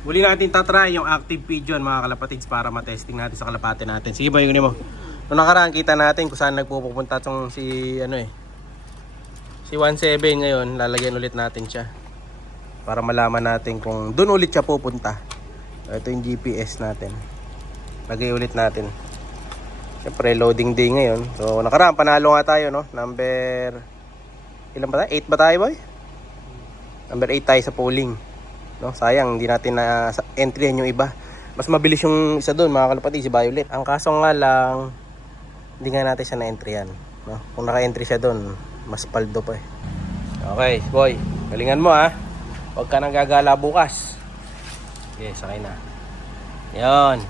Muli natin tatry yung active pigeon mga kalapatids para matesting natin sa kalapate natin. Sige ba yung mo? Noong nakaraan kita natin kung saan nagpupunta tong si si 17 ngayon. Lalagyan ulit natin siya para malaman natin kung doon ulit siya pupunta. Ito yung GPS natin. Lagay ulit natin. Siyempre loading day ngayon. So nakaraan panalo nga tayo, no? Number ilan ba tayo? 8 ba tayo, boy? Number 8 tayo sa polling. No, sayang hindi natin na entry yung iba. Mas mabilis yung isa doon mga kalapatid, si Violet. Ang kaso nga lang hindi nga natin siya na-entry yan, no? Kung naka-entry siya doon, mas paldo pa eh. Okay, boy. Galingan mo ha. Huwag ka nang gagala bukas. Okay, sakay na. Yan.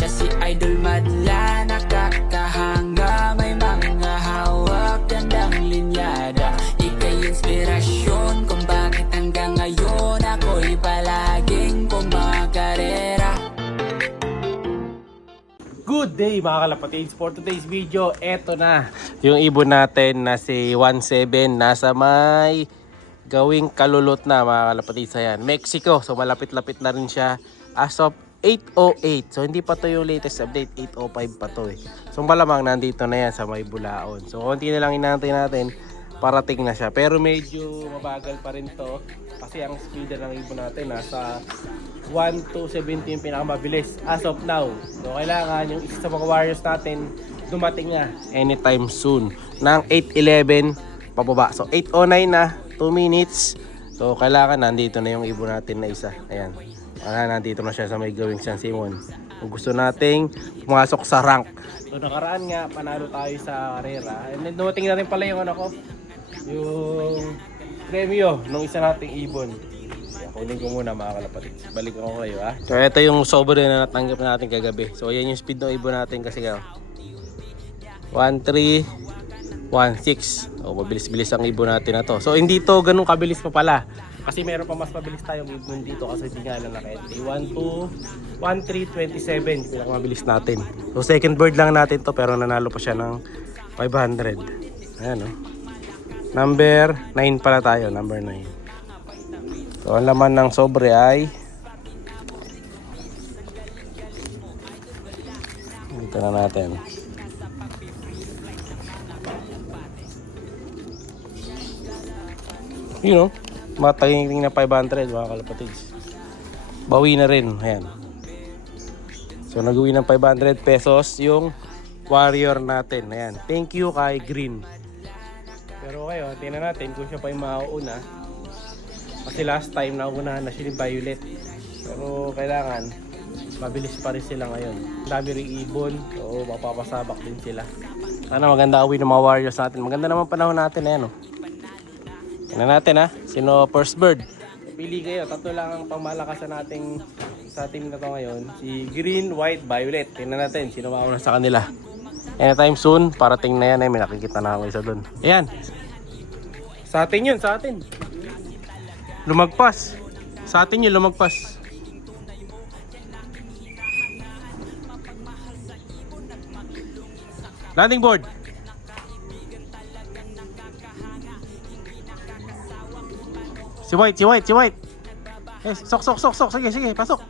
Siya si Idol Madla, nakakahanga, may mga hawak, gandang linyada. Ika'y inspirasyon kung bakit hanggang ngayon ako'y palaging pumakarera. Good day mga kalapatids. For today's video, eto na yung ibon natin na si 17 nasa may gawing kalulot na mga kalapatids. Ayan, Mexico. So malapit-lapit na rin siya as of 8:08. So hindi pa to yung latest update, 8:05 pa to eh. So malamang nandito na yan sa may Bulaon. So konti na lang inaantay natin, parating na siya. Pero medyo mabagal pa rin to kasi ang speeder ng ibon natin nasa 1-2-70 yung pinakamabilis as of now. So kailangan yung isa sa mga warriors natin dumating na anytime soon ng 8:11 pababa. So 8:09 na, 2 minutes. So kailangan nandito na yung ibon natin na isa. Ayan. Nandito na siya sa may gawing San Simon. Kung gusto nating pumasok sa rank. So nakaraan nga panalo tayo sa karera. And then dumating na rin pala yung yung premyo ng isa nating ibon. Kunin ko muna mga kalapatids. Balik ako kayo ha. So ito yung sobre na natanggap natin kagabi. So yan yung speed ng ibon natin kasi 1316. O mabilis-bilis ang ibon natin na to. So hindi to ganun kabilis pa pala. Kasi meron pa mas mabilis tayong ibon dito kasi hindi nga lang naka-entry. 1327 pinakamabilis natin. So second bird lang natin to pero nanalo pa siya ng 500. Ayan o. Number 9 pala tayo. Number 9. So ang laman ng sobre ay dito na natin. You know, mataging na 500 mga kalapatids. Bawi na rin. Ayan. So nag-uwi ng 500 pesos yung warrior natin. Ayan. Thank you kay Green. Pero kayo, tingnan natin kung siya pa yung mauuna. Kasi last time nauunahan na siya ni Violet. Pero kailangan mabilis pa rin sila ngayon. Dami ring ibon. So mapapasabak din sila. Sana maganda uwi ng mga warriors natin. Maganda naman panahon natin. Ayan o. Tingnan natin ha. Sino first bird? Pili kayo. Tatlo lang ang pangmalakasan nating sa team na to ngayon. Si Green, White, Violet. Tingnan natin sino mauna sa kanila. Anytime soon, parating na yan eh. May nakikita na ako isa dun. Ayan. Sa atin yun, sa atin. Lumagpas. Sa atin yun, lumagpas. Landing board. Si White, si White, si White. Eh, sok. Sige, pasok.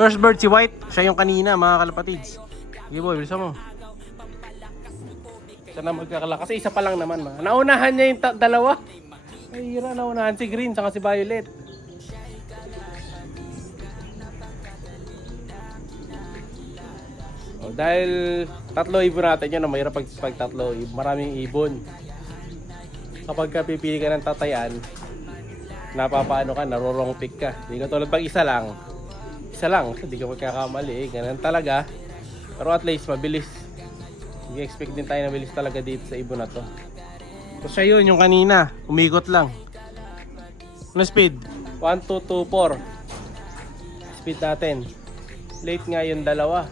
First bird si White. Siya yung kanina, mga kalapatids. Sige boy, bilisan mo. Siya na magkakala. Kasi isa pa lang naman. Naunahan niya yung dalawa. Ay, hira, naunahan si Green, saka si Violet. Oh, dahil tatlo ibon natin yun, mahirap pag tatlo. Maraming ibon. Kapag ka pipili ka ng tatayan, napapaano ka, narorong pick ka. Hindi ka tulad pag isa lang, hindi ka magkakamali eh. Ganun talaga. Pero at least mabilis. Hindi expect din tayo na mabilis talaga dito sa ibon na to. So siya yun, yung kanina, umikot lang. Ano speed? 1, 2, 2, 4. Speed natin. Late nga yung dalawa.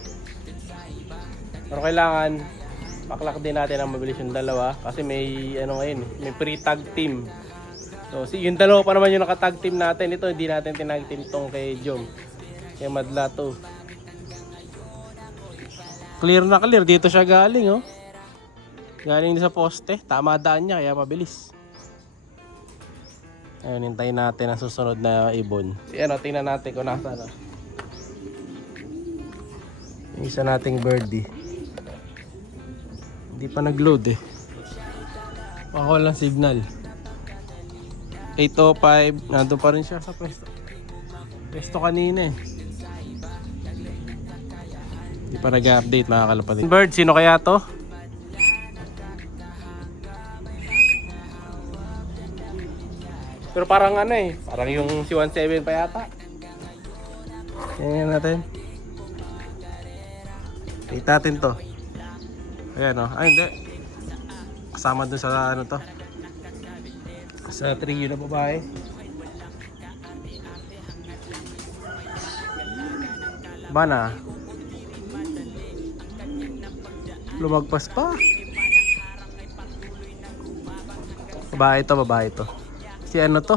Pero kailangan paklak din natin ang mabilis yung dalawa kasi may ngayon, may pre-tag team. So yung dalawa pa naman yung naka-tag team natin. Ito hindi natin tinag team tong kay Jom. Kay Madla to. Clear na clear dito siya galing oh. Galing din sa poste. Tama daan niya kaya mabilis. Ayun, hintayin natin ang susunod na ibon. Ayan o, tingnan natin kung nasa na. Yung isa nating birdie. Hindi pa nag-load eh. Baka walang signal. 8:05, nandun pa rin siya sa pwesto. Pwesto kanina eh. Hindi pa nag-update mga kalapatid. Bird, sino kaya to? Pero parang ano eh, parang yung si 17 pa yata. Tingnan natin. Tingnan natin to. Ayan o, ay hindi. Kasama dun sa ano to. Sa trio na babae. Bana. Lumagpas pa. Babae to. Si ano to?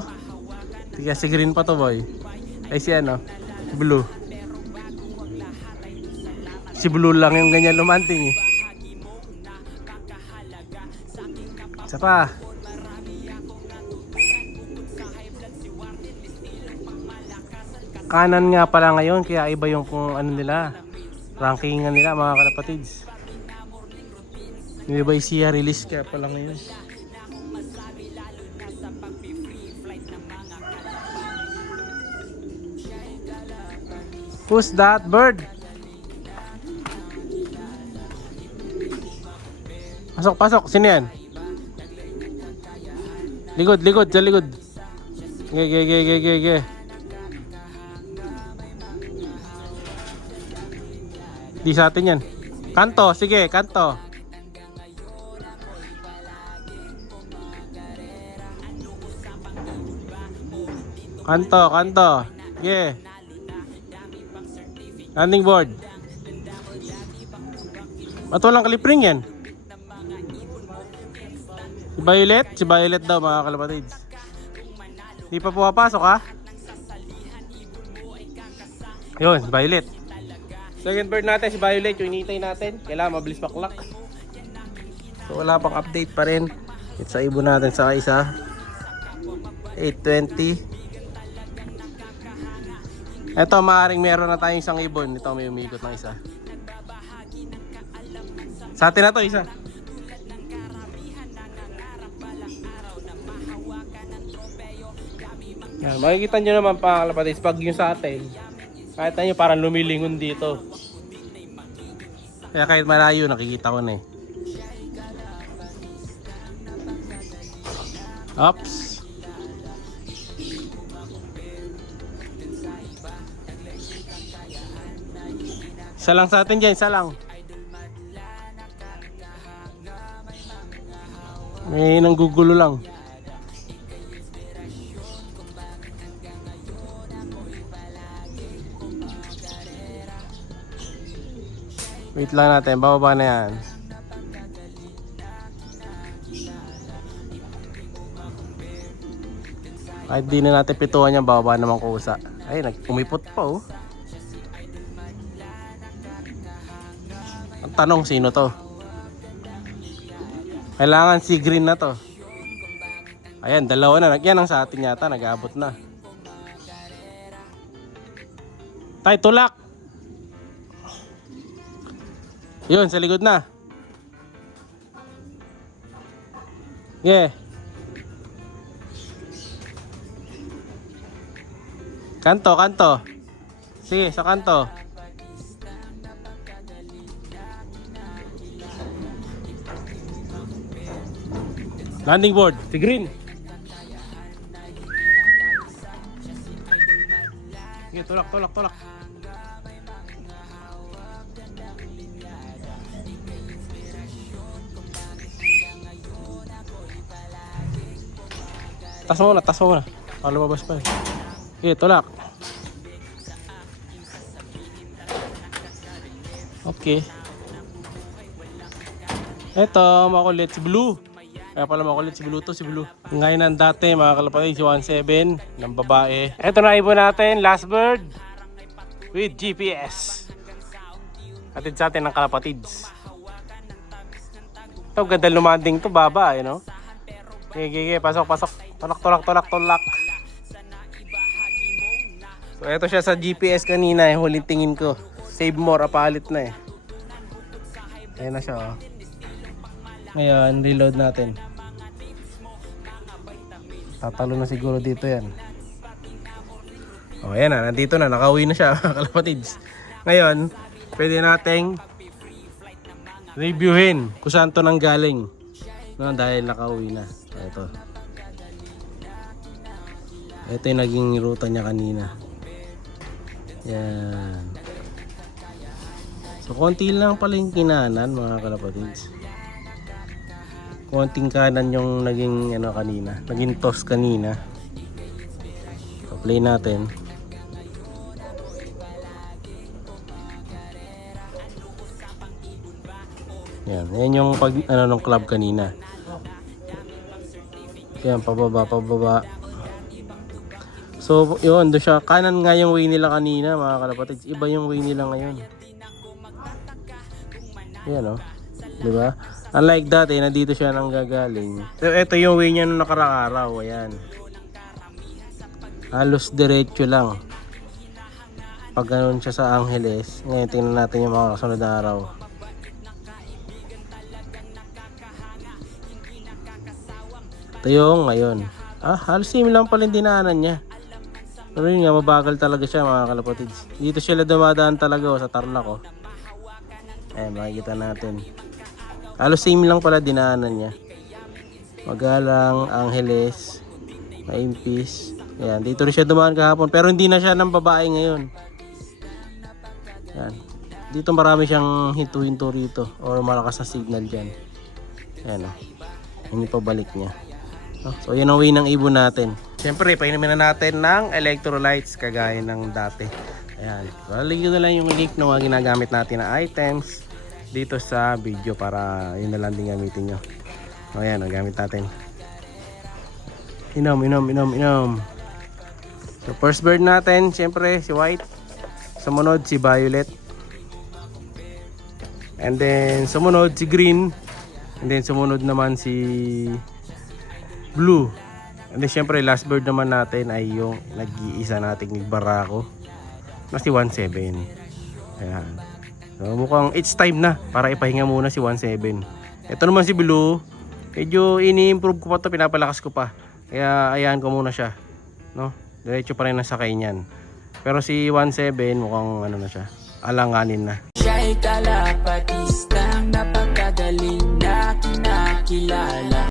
Tiga si green pa to boy. Ay si ano? Blue. Si blue lang yung ganyan lumanting eh. Isa pa. Kanan nga pala ngayon kaya iba yung kung ano nila. Rankingan nila mga kalapatids. Yung iba yung siya release kaya pala ngayon. Who's that bird? Pasok. Sino yan? Likod. Diyan likod. Ge. Di sa atin yan. Kanto. Sige, kanto. Kanto. Ge. Landing board. Ba't walang kalipring yan? Si Violet daw mga kalapatids. Di pa pumapasok ha? Yun, si Violet. Second bird natin si Violet, yung initay natin. Kailangan mabilis maklak. So wala pang update pa rin. Sa ibon natin sa isa. 8:20. Ito, maaaring meron na tayong isang ibon. Ito, may umikot ng isa. Sa atin na to, isa. Yan, makikita nyo naman pa kalapatids, pag yung sa atin, kahit nyo parang lumilingon dito. Kaya kahit malayo, nakikita ko na eh. Oops. Isa lang sa atin dyan, isa lang. May nanggugulo lang. Wait lang natin, bababa na yan. Kahit di na natin pituan yan, bababa naman kusa. Ay, umipot pa oh. Ang tanong, sino to? Kailangan si green na to. Ayan, dalawa na. Yan ang sa atin yata, nag-aabot na. Tay, tulak! Yun, sa likod na. Yeah. Kanto. Sige, sa kanto. Landing board, si green. Sige, tulak. Tas mo na. Baka lumabas pa eh. Sige, tulak. Okay. Eto, makulit si Blue. Kaya pala makulit si Blue to, si Blue. Ngayon ang dati, mga kalapatid, si 17 ng babae. Eto na ibon natin, last bird. With GPS. Atid sa atin ng kalapatids. Ito, ganda lumanding to, baba, you know? Gigi, pasok. Tulak. So, eto siya sa GPS kanina, huling tingin ko. Save more, apalit na eh. Ayan na siya, oh. Ngayon, reload natin. Tatalo na siguro dito yan. Oh, ayan na, nandito na, nakauwi na siya, kalapatids. Ngayon, pwede nating reviewin kung saan to nanggaling. No, dahil nakauwi na. Ito yung naging ruta niya kanina. Yan. So, konti lang pala yung kinanan, mga kalapatids. Konting kanan yung naging kanina, naging toss kanina. So, play natin. Yan yung pag ng club kanina. Yan, pababa. So, yun, doon siya. Kanan nga yung way nila kanina, mga kalapatids. Iba yung way nila ngayon. Yan, oh. Diba? Unlike dati, nandito siya nang gagaling. So, ito yung way niya nung nakaraang araw. Ayan. Halos diretso lang. Pag ganoon siya sa Angeles. Ngayon, tingnan natin yung mga kasunod na araw. Ito yung ngayon. Halos same lang pala yung dinaanan niya. Pero yun nga, mabagal talaga siya, mga kalapatids. Dito sila dumadaan talaga, sa Tarlac, oh. Ayan, makikita natin. Halos same lang pala dinaanan niya. Magalang, Angeles, Maimpis. Ayan, dito rin siya dumaan kahapon. Pero hindi na siya ng babae ngayon. Ayan. Dito marami siyang hinto-hinto rito. Or malakas na signal dyan. Ayan, oh. Hindi pa balik niya. So yun ang way ng ibon natin. Siyempre, painumin na natin ng electrolytes kagaya ng dati. Ayan. So, lagyan na lang yung link ng mga ginagamit natin na items dito sa video para yun na lang din gamitin nyo. O ayan, ang gamit natin. Inom. So first bird natin, siyempre si White. Sumunod si Violet. And then sumunod si Green. And then sumunod naman si Blue. And then syempre last bird naman natin ay yung nag-iisa nating Barako na si 17. Ayan. So mukhang it's time na para ipahinga muna si 17. Ito naman si Blue. Medyo ini-improve ko pa to, pinapalakas ko pa. Kaya ayan ko muna siya. No? Diretso pa rin ang sakay niyan. Pero si 17 mukhang na siya. Alanganin na. Siya'y kalapatistang napakagaling na kinakilala.